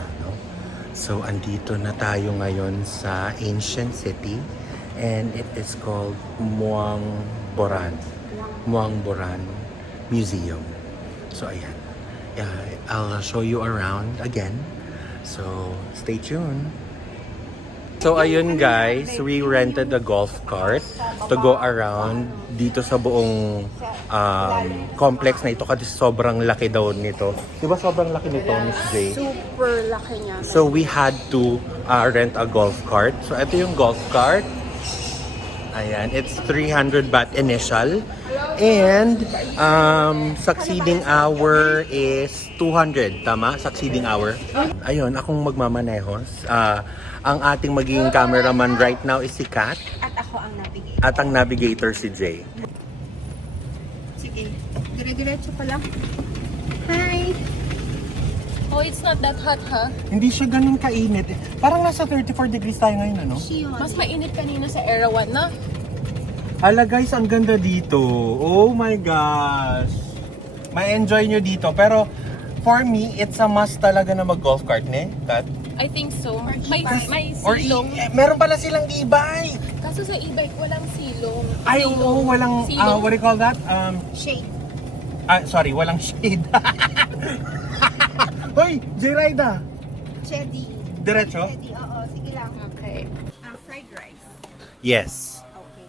siya, no? So, andito na tayo ngayon sa ancient city and it is called Muang Boran. Muang Boran Museum. So, ayan. Yeah, I'll show you around again. So, stay tuned. So ayun guys, we rented a golf cart to go around dito sa buong complex na ito kasi sobrang laki daw nito. Di ba sobrang laki nito, Miss J? Super laki niya. So we had to rent a golf cart. So ito yung golf cart. Ayan, it's 300 baht initial. And succeeding hour is 200. Tama? Succeeding hour. Ayun, akong magmamanehos. Ang ating magiging cameraman right now is si Kat. At ako ang navigator. At ang navigator si Jay. Sige, dire-diretso pa lang. Hi! Oh, it's not that hot, ha? Hindi siya ganun kainit. Parang nasa 34 degrees tayo ngayon, ano? Mas mainit kanina sa Erawan, na? Hala guys, ang ganda dito. Oh my gosh. May enjoy nyo dito. Pero for me, it's a must talaga na mag-golf cart, ne? Kat? I think so. May Or silong. meron pala silang e-bike. Kaso sa e-bike, walang silong. Ay, oo, walang, Silong. what do you call that? Shade. Sorry, walang shade. Hoy, J-Rida. Chedi. Diretso? Chedi, oo. Sige lang. Okay. Fried rice. Yes. Okay.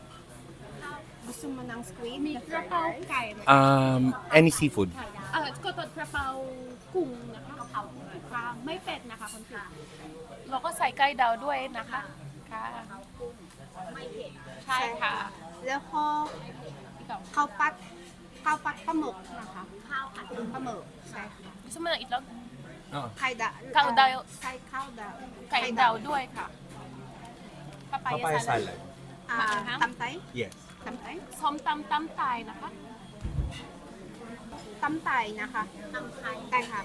Gusto mo ng squid? May fried rice? Any seafood. ก็ตดกระเพรากุ้งนะคะกระเพราค่ะไม่เป็ดนะคะคุณพี่เราก็ใส่ไก่ดาวด้วยนะคะค่ะไม่เผ็ดใช่ค่ะ แล้วก็ พี่กอง ข้าวปัดปลาหมึกนะคะข้าวผัดปลาหมึกใช่ค่ะ gusto mo ng itlog ไข่ดาว ข้าวดาว ใช่ข้าวดาว ไก่ดาวด้วยค่ะ Papaya salad. ตำไทย Yes. ตำไทย ส้มตำตำตายนะคะ ตำไทยนะคะตำไทยได้ค่ะ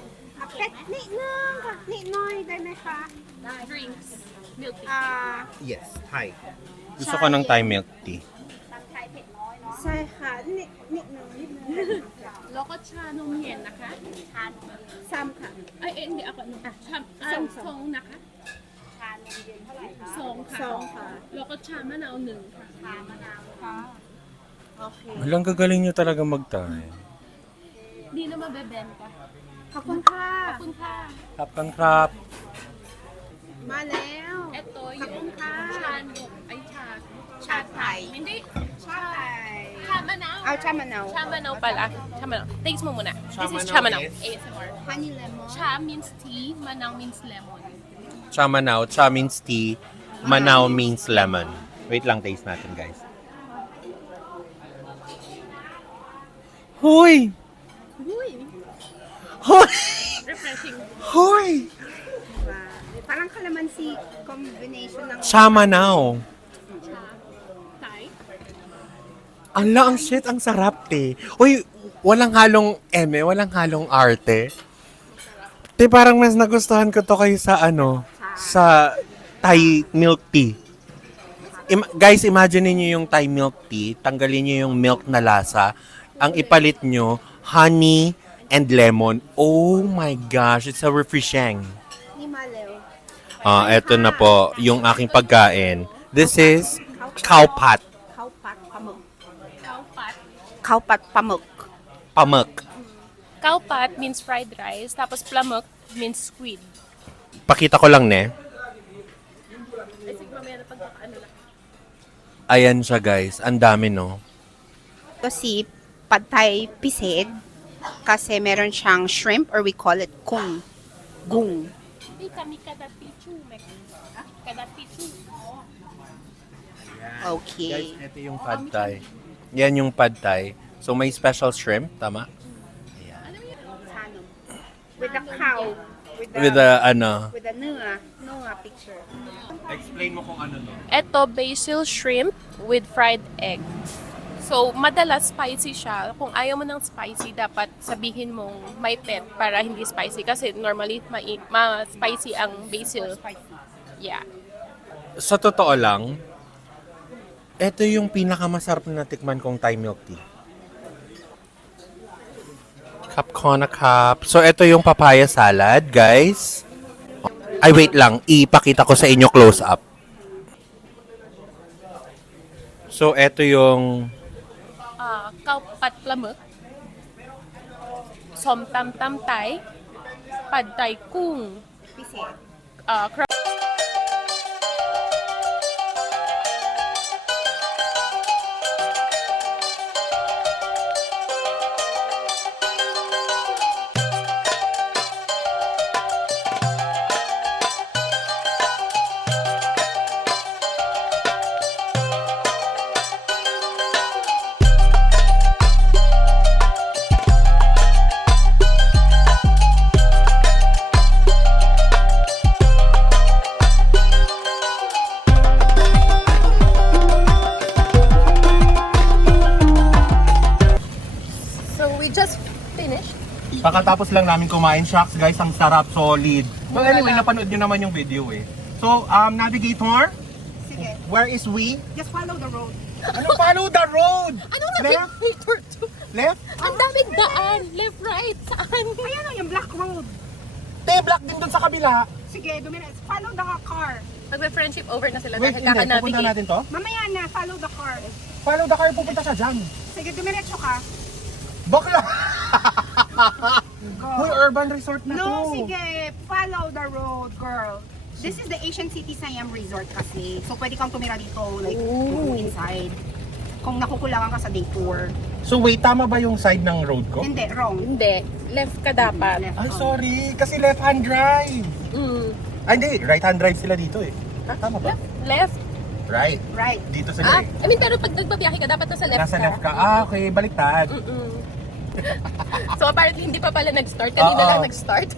เป็ดนิดนึงค่ะนิดหน่อยได้ไหมคะ drinks milk tea Yes, Thai. Gusto ko ng Thai milk tea. ใช่ค่ะนิดนึง แล้วก็ชานมเย็นนะคะชานม ซ้ำค่ะ เดี๋ยวเอาก่อนชาสองนะคะชานมเย็นเท่าไหร่คะสองค่ะ สองค่ะ แล้วก็ชามะนาวหนึ่งค่ะชามะนาวค่ะ โอเค Walang gagaling nyo talaga mag-Thai. Di na mabebenta. ขอบคุณค่ะ ขอบคุณค่ะ Kapkan krap. มาแล้ว Ito ขอบ yung คุณค่ะ chanok. Ay,ชาไทย Hindi. ชาไทย Chamanaw. เอาชามะนาว Chamanaw pala. Chamanaw. Taste mo muna. This is Chamanaw chamanaw. is? ASMR. ฮันนี่เลมอน Cha means tea. Manaw means lemon. Cha Manao. Cha means tea. Manao means lemon. Wait lang, taste natin guys. Hoy! Uy! Hoy! Refreshing. Hoy! Parang kalamansi combination ng Cha Manao. Cha. Thai. Ala, ang shit, ang sarap, te. Uy, walang halong eme, walang halong arte. Te, parang mas nagustuhan ko to kayo sa sa Thai milk tea. Guys, imagine niyo yung Thai milk tea, tanggalin niyo yung milk na lasa, ang ipalit niyo, honey and lemon. Oh my gosh, it's so refreshing. ni Malew. Eto na po, yung aking pagkain. This is cow pat. ข้าวผัดปลาหมึก Kaupat. ข้าวผัดปลาหมึก Pamak. Kaupat means fried rice. Tapos plamuk means squid. Pakita ko lang, ne. Ay, sige, mamaya na pagkakaano lang. Ayan siya, guys. Ang dami, no? Ito si Pad Thai Pised kasi meron siyang shrimp or we call it kung. Gung. Hindi kami kadapichu. Kadapichu. Okay. Guys, ito yung pad thai. Yan yung pad thai. So, may special shrimp, tama? Sanum. With the cow. With the, With the Nua picture. Explain mo kung ano to. Ito, basil shrimp with fried egg. So, madalas spicy siya. Kung ayaw mo ng spicy, dapat sabihin mong may pep para hindi spicy. Kasi normally, ma-spicy ang basil. Yeah. Sa totoo lang, ito yung pinakamasarap na natikman kong Thai milk tea. Cup ko na cup. So, ito yung papaya salad, guys. Ay, wait lang. Ipakita ko sa inyo close up. So, eto yung... Khao Pad Pla Mực, Som Tam Tam Tay, Pad Thai Cung, Pisit. crab. So we just finished. Pakatapos lang namin kumain, shucks guys, ang sarap, solid. But Mura anyway, lang. napanood nyo naman yung video eh. So, navigator, Sige. where is we? Just follow the road. Ano, follow the road! Ano Left? navigator to? Left? Ang daming daan. Left, right, saan? Ayan o, yung black road. Te, black din dun sa kabila. Sige, dumiretso. Follow the car. Magbe-friendship over na sila Wait, dahil hindi, pupunta kaka-navigate. natin to? Mamaya na, follow the car. Follow the car, pupunta siya dyan. Sige, dumiretso ka. Bakla! Go. Hoy, urban resort na to. No, sige. Follow the road, girl. This is the Asian City Siam Resort kasi. So, pwede kang tumira dito, like, go inside. Kung nakukulangan ka sa day tour. So wait, tama ba yung side ng road ko? Hindi, wrong. Hindi. Left ka dapat. Left Ay, on. sorry. Kasi left-hand drive. Mm. Ay, hindi. Right-hand drive sila dito eh. Tama ba? Left. Right. Right. Dito sila eh. I mean, pero pag nagbabiyahe ka, dapat nasa left Nasa ka. left ka. Okay, baliktad. Mm-mm. So apparently hindi pa pala nag-start. Kanina Oo. lang nag-start.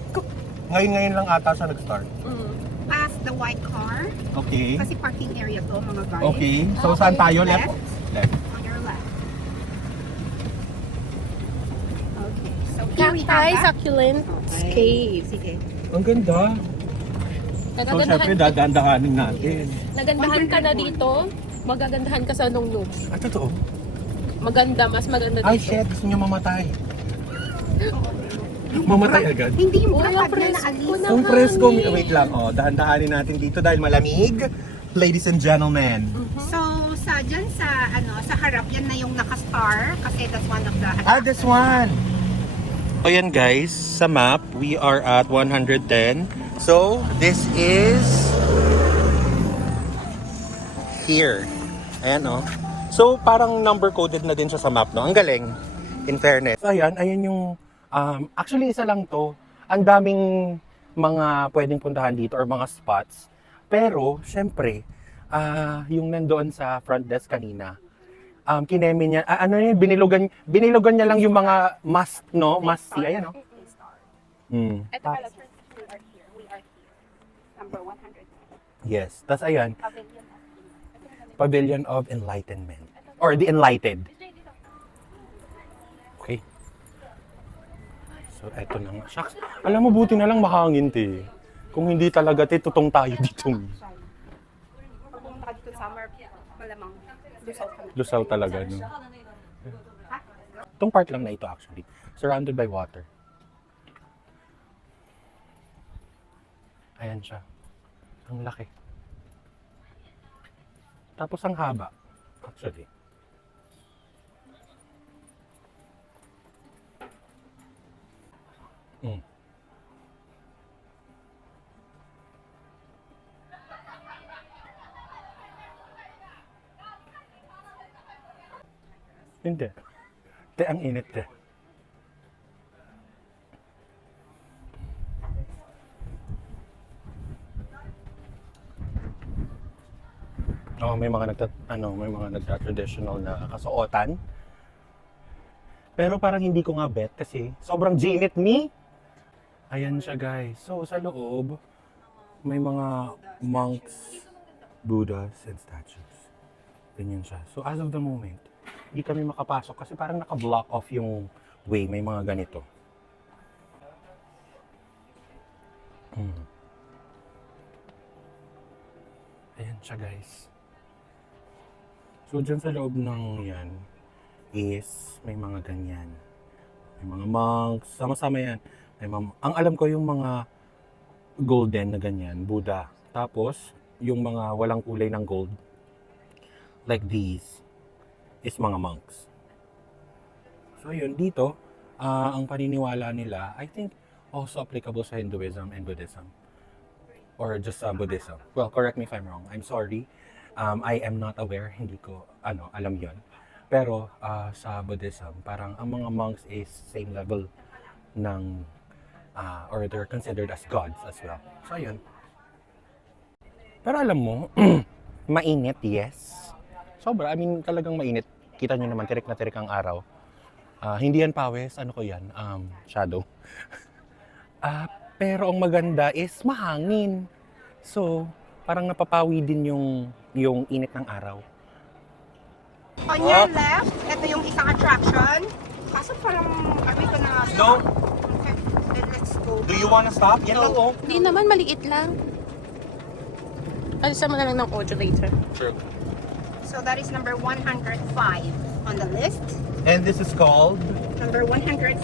Ngayon lang ata siya nag-start. Mm. Pass the white car. Okay. Kasi parking area to, mga guys. Okay. So saan tayo? Left? Left. On your left. Okay. So, here we Cacti, have that. succulent, Okay. cave. Sige. Ang ganda. So syempre dadandahanin natin. Nagandahan ka na dito, magagandahan ka sa nung-nung. Ah, totoo. Maganda, mas maganda Ay, dito. shit. Gusto niya mamatay. Mamatay agad. Hindi yung Uy, ang brad na presko naalis. na. Ang presko. honey. Wait lang. Oh, dahan-dahanin natin dito dahil malamig. Ladies and gentlemen. So, dyan sa harap, yan na yung naka-star kasi that's one of the Ah, this one. So yan guys, sa map, we are at 110. So, this is here. Ayan oh. So, parang number coded na din siya sa map, no? Ang galing, in fairness. So, ayan yung, actually isa lang to. Ang daming mga pwedeng puntahan dito or mga spots. Pero, syempre, yung nandoon sa front desk kanina, kineme niya, binilugan niya lang yung mga must, no? Must see, ayan, no? Ito pala, sir. We are here. number 100. Yes, tas ayan, Pavilion. Pavilion of Enlightenment. Or the Enlightened. Okay. So, eto na nga. Shucks. Alam mo, buti na lang mahangin, te. Kung hindi talaga, te, tutong tayo dito. Pag pumunta ka dito summer, malamang lusaw ka na. Lusaw talaga, no? Itong part lang na ito, actually. Surrounded by water. Ayan siya. Ang laki. Tapos ang haba, actually. Mm. Hindi. Te, ang init, te. Oh, may mga nagta-traditional na kasuotan. Pero parang hindi ko nga bet kasi sobrang ginit me. Ayan siya, guys. So sa loob may mga monks, Buddhas, and statues. Ganyan siya. So as of the moment, hindi kami makapasok kasi parang naka-block off yung way. May mga ganito. Ayan siya, guys. So, dyan sa loob ng yan is may mga ganyan. May mga monks. Sama-sama yan. May ang alam ko yung mga golden na ganyan, Buddha. Tapos, yung mga walang kulay ng gold, like these, is mga monks. So yun, dito, ang paniniwala nila, I think, also applicable sa Hinduism and Buddhism. Or just Buddhism. Well, correct me if I'm wrong. I'm sorry. I am not aware. Hindi ko, alam yon. Pero, sa Buddhism, parang ang mga monks is same level ng, or they're considered as gods as well. So yun. Pero alam mo, mainit, yes. Sobra, I mean, talagang mainit. Kita nyo naman, tirik na tirik ang araw. Hindi yan pawis, ano ko yan? Shadow. Pero ang maganda is mahangin. So, parang napapawi din yung init ng araw. On your left, ito yung isang attraction. Kaso parang, sabi ko na... No. Okay, then let's go. Do you wanna stop? Yan lang, oh. Hindi naman, maliit lang. Alisan mo na lang ng audio later. True. So that is number 105 on the list. And this is called? Number 105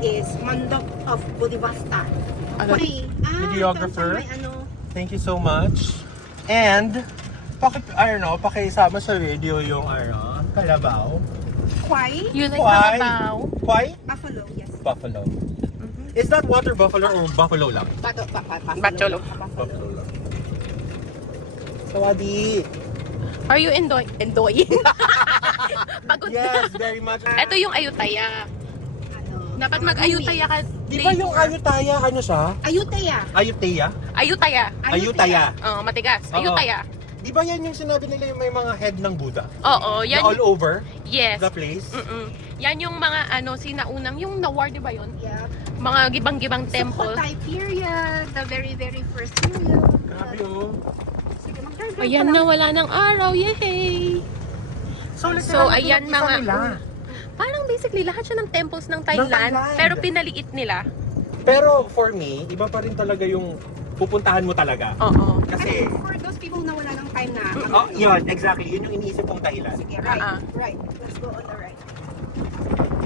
is Mandap of Budivasta. Ano? Okay. Videographer. ito ang may Thank you so much. And, pakisama sa video yung, kalabaw. Kwai. You like Why? kalabaw? Why? Buffalo, yes. Buffalo. Is that water buffalo or buffalo lang? Bacholo. Buffalo lang. Sawadi. Are you enjoying? Pagod Yes, na. very much. Ito yung ayutaya. Ano? Dapat mag-ayutaya ka. Di ba yung ayutaya, ano siya? Ayutthaya. Ayutaya? Ayutaya. Ayutaya. Oo, matigas. Oo. Ayutaya. Di ba yan yung sinabi nila yung may mga head ng Buddha? Oo, Na yan. all over Yes. the place? Mm-mm. Yan yung mga sinaunang, yung nawar, di ba yun? Yeah. Mga gibang-gibang temple. Sukhothai period. The very, very first period. Grabe oh. Sige, mag-drive Ayan na, wala ng araw. Yay! So, ayan mga... Parang basically, lahat siya ng temples ng Thailand, Thailand. pero pinaliit nila. Pero for me, iba pa rin talaga yung pupuntahan mo talaga. Oo. Kasi, For those people na wala ng time na... oh, yun, exactly. Yun yung iniisip kong dahilan. Sige, right. Ah. Right. Let's go on the right.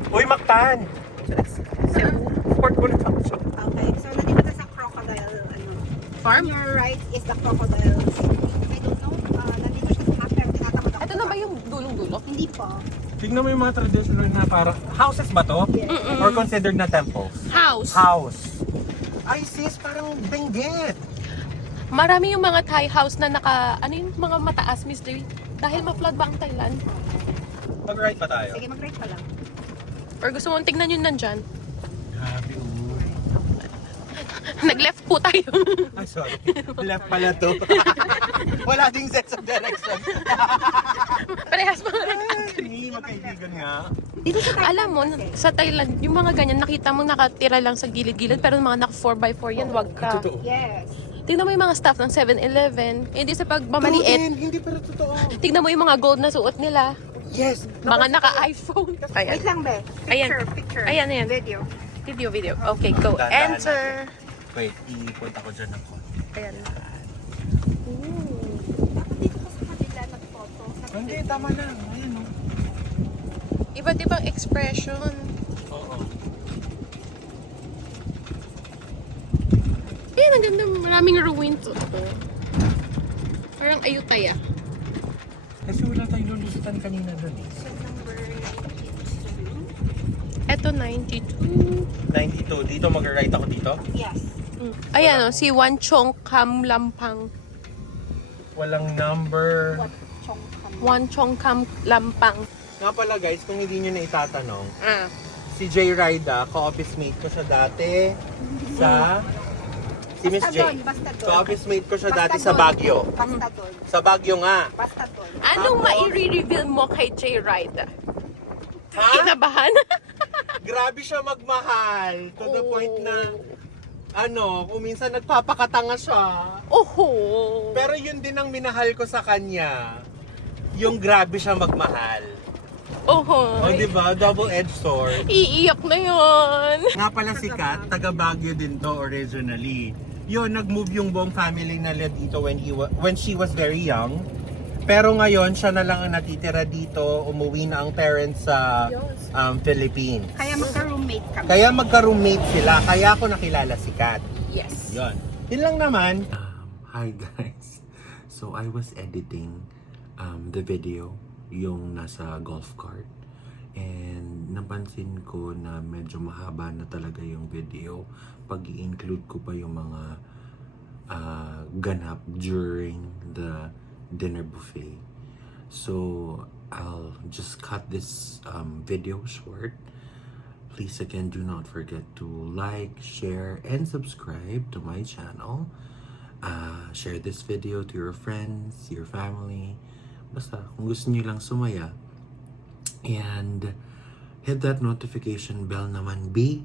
Uy, Mactan! Fort mo na siya. Okay, so nandito na sa crocodile, Farm? On your right is the crocodiles. I don't know, nandito siya sa after tinatakot ako. Ito na ba yung dulong-dulo? Hindi pa. Tignan mo yung mga traditional na para houses ba to? Mm-mm. Or considered na temples? House. House. Ay sis, parang benggit. Marami yung mga Thai house na ano yung mga mataas, Miss Dewi? Dahil ma-flood ba ang Thailand? Mag-right pa tayo. Sige, mag-right pa lang. Or gusto mong tingnan yun nandyan? Grabe oh. Nag-left po tayo. Ay, sorry. Left pala to. Wala ding sense of direction. Parehas mga Hindi, magkaibigan nga. Dito sa Thailand. Alam mo, sa Thailand, yung mga ganyan, nakita mo nakatira lang sa gilid-gilid, pero mga naka 4x4 yan, wag ka. Totoo. Yes. Tingnan mo yung mga staff ng 7-Eleven, hindi sa pagmamaliit. Hindi pero totoo. Tingnan mo yung mga gold na suot nila. Yes. Mga naka-iPhone. Wait lang, be. Ayan. Picture. Ayan, ayan. Video. Video. Okay, go. Dahan-dahan Enter. Wait, i-point ako dyan ng konti. Ayan. Dapat dito ka sa kabila nag-photo. Hindi, tama na. Ayan o. Iba't ibang expression. Oo. Ayan, ang ganda. Maraming ruins. Parang ayutaya. Kasi wala tayong lulusutan kanina doon eh. So, number 92. Eto, 92. 92. Dito mag-right ako dito. Yes. Ayan o, si Wan Chong Kam Lampang. Walang number. What? Chong Kam. Wan Chong Kam Lampang. Nga pala guys, kung hindi nyo na itatanong, Ah. si Jay Ryda, ka-office mate ko siya dati sa... Si Miss Basta J. doon, basta doon. Ka-office mate ko siya Basta dati sa doon. Baguio. Basta doon. Sa Baguio nga. Basta doon. Anong Tapos? mai-reveal mo kay J. Ryda? Ha? Kinabahan? Grabe siya magmahal. To the Oh. point na, kung minsan nagpapakatanga siya. Oho. Pero yun din ang minahal ko sa kanya. Yung grabe siya magmahal. Oho. O diba? Double-edged sword. Iiyak na yun. Nga pala si Kat, taga Baguio din to originally. Yun, nag-move yung buong family nila dito when she was very young. Pero ngayon, siya na lang ang natitira dito. Umuwi na ang parents sa Philippines. Kaya magka-roommate kami. Kaya magka-roommate sila. Kaya ako nakilala si Kat. Yes. Yun. Yun lang naman. Hi guys. So I was editing the video, yung nasa golf cart. And napansin ko na medyo mahaba na talaga yung video. Pag i-include ko pa yung mga ganap during the dinner buffet. So I'll just cut this video short. Please again, do not forget to like, share, and subscribe to my channel. Share this video to your friends, your family. Basta, kung gusto niyo lang sumaya. And hit that notification bell naman, B,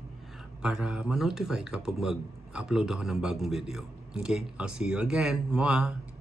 para ma-notify kapag mag-upload ako ng bagong video. Okay? I'll see you again. Mwah!